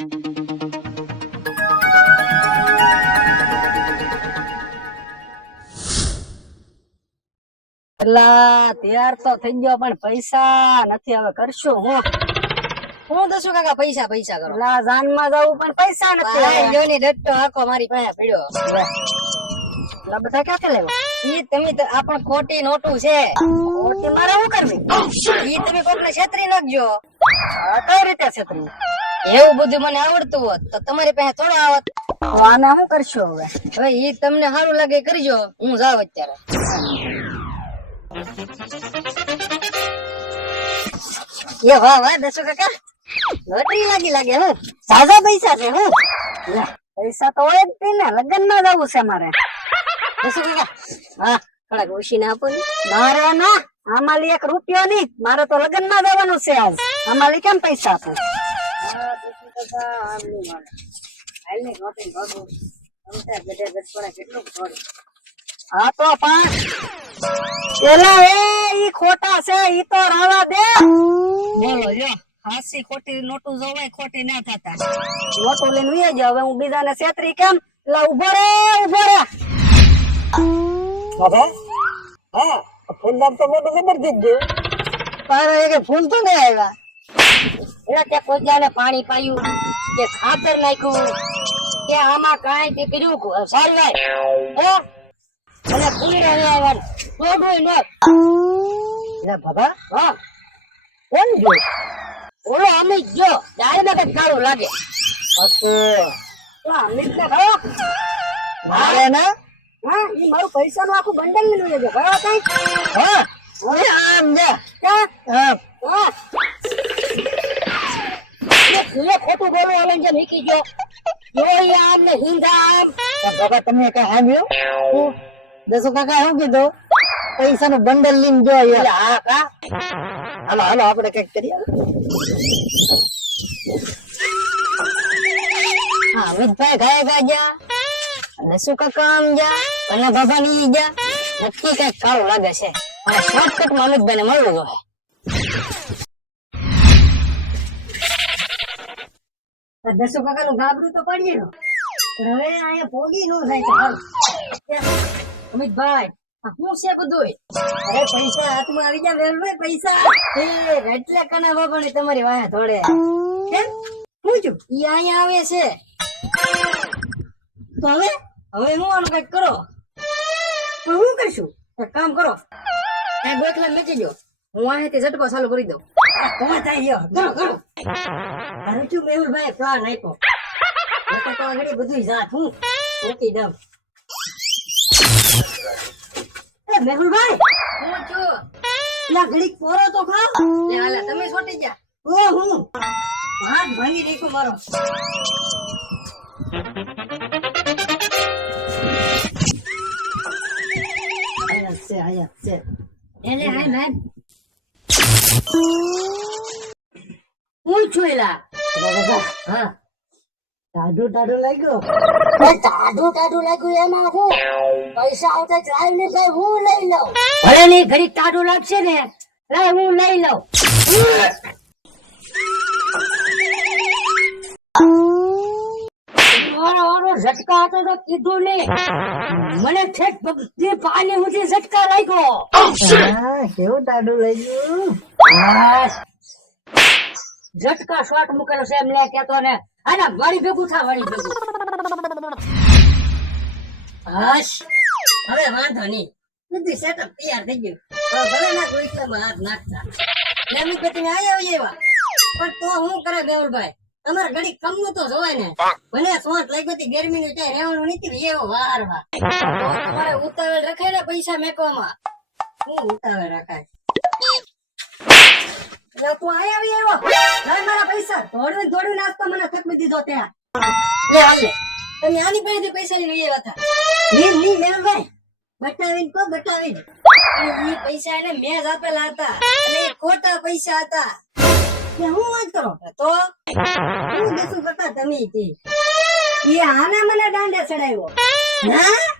તૈયાર તો થઈ ગયો પણ પૈસા નથી હવે કરશું હું. હું શું કાકા પૈસા પૈસા કરો? એલા જાનમાં જવું પણ પૈસા નથી હવે. ડટ્ટો આખો મારી પાસે પડ્યો. એલા બધા ક્યાંથી લેવા? ઈ તમે તો આ પણ ખોટી નોટું છે. ખોટી મારે શું કરવી? ઈ તમે કોકને છેતરી નાખજો. કઈ રીતે છેતરી? એવું બધું મને આવડતું હોત તો તમારી પાસે થોડો આવત. તો આને શું કરશો હવે? હવે ઈ તમને સારું લાગે કરજો હું જાઉં અત્યારે. એ વાહ વાહ દસો કાકા. લોટરી લાગી લાગે હું. સાજા પૈસા છે હું. પૈસા તો હોય જ તે ને લગ્નમાં જવું છે મારે. દસો કાકા હા થોડાક ઉછીને આપો મારે ના આમાલી એક રૂપિયો નહીં મારે તો લગ્નમાં જવાનું છે આજ. આમાલી કેમ પૈસા આપું? હા તો પાંચ એલા એ ઈ ખોટા છે ઈ તો રાવા દે. બોલો જો હાસી ખોટી નોટું જોવાય ખોટી ના થતા. નોટું લઈને ઉઈ જાવ હવે હું બીજાને છેતરી કેમ? એટલે ઊભો રે ઊભો રે. હવે હા ફૂલદાન તો મોટું જબરદસ્ત ગયું તારે એક ફૂલ તો નહીં આવ્યા. એના તે કોજાને પાણી પાયું કે ખાતર નાખ્યું કે આમાં કાંઈ તે કર્યું સારવાર. હે? અને ફૂલ આવ્યા તોડવું ન એટલે બાબા હા. કોણ જો ઓલો અમિત જો ડાળમાં કઈ કાળું લાગે. તો અમિત ને ભાવ મારે ને? હા એ મારું પૈસા નું આખું બંડલ ઉઈ ગયો ભાવ કઈ? હા. આમ જા હા. હા. એ ખોટું બોલવું અલંજન હીકી ગયો. જોઈ આમ ને હિંદા આમ. બાબા તમને કઈ સાંભળ્યું? દસો કાકા શું કીધું? પૈસા નું બંડલ લઈને જો એટલે હા કા? હાલો હાલો આપણે કંઈક કરીએ. હા અમિતભાઈ ગયા. જા અને કાકા આમ જા અને બાબા ની જા નક્કી કંઈક કાળું લાગે છે. શોર્ટકટમાં અમિતભાઈ ને મળવું જોઈએ. દસો કાકા નું ગાબડું તો પડી ગયું પણ હવે અહીંયા પોગી નો થાય તો અમિતભાઈ શું છે બધું? અરે પૈસા હાથમાં આવી ગયા રેલવે પૈસા. એટલે કના બાબા તમારી વાહે થોડે કેમ? પૂછું ઈ અહીંયા આવે છે. તો હવે? હવે હું આનું કંઈક કરો? તો હું કરશું? એક કામ કરો. એ ગોખલા મેચી દો હું અહીંયાથી ઝટકો ચાલુ કરી દઉં. કોણ થાય યો કરો કરો તારું શું મેહુલભાઈ પ્લાન આપ્યો. નકર તો આગળ બધું જાત હું મૂકી દઉં. એ મેહુલભાઈ. હું છું. પેલા ઘડીક પોરો તો ખાવ. લે હાલે તમે છોટી જા ઓ હું. હાથ ભાંગી નાખ્યો મારો. આયા છે આયા છે. એને હાય નાય હું છું એલા. હા. ટાઢું ટાઢું લાગ્યો. ટાઢું ટાઢું લાગ્યું એમાં હું પૈસા આવતા ચાલ ને ભાઈ હું લઈ લઉં. ભલે ની ઘડી ટાઢું લાગશે ને લાય હું લઈ લઉં મારો વારો ઝટકા હતો તો કીધું ને મને ઠેક ભક્તિ પાણી સુધી ઝટકા લાગ્યો કેવું ટાડું લઈ ગયું ઝટકા શોટ મૂકેલો છે એમ લે કેતો ને અને વળી ભેગું થા વળી ભેગું હશ હવે વાંધો નહીં બધી સેટઅપ તૈયાર થઈ ગયું ભલે ના કોઈ હાથ નાખતા લેમી પેટીને આવી આયા એવા પણ તો હું કરે મેહુલભાઈ તમારે ઘડી કમનું તો જોવાય ને. ભલે સોટ લાગ્યો હતી ગરમી નું ત્યાં રહેવાનું નથી એવો વાર વાર તમારે ઉતાવળ રખાય ને પૈસા મેકવામાં. શું ઉતાવળ રખાય. એટલે તું આયા આવી આવ્યો મારા પૈસા. નાસ્તો મને થકવી દીધો ત્યાં. લે હાલ તમે આની પાસેથી પૈસા આવ્યા હતા. ની ની મેહુલભાઈ બતાવીને કો બટાવીને પૈસા એને મેં જ આપેલા હતા. અને ખોટા પૈસા હતા. કે હું વાત કરો? તો હું દસું કરતા તમે એ આને મને દાંડે ચડાવ્યો. હા?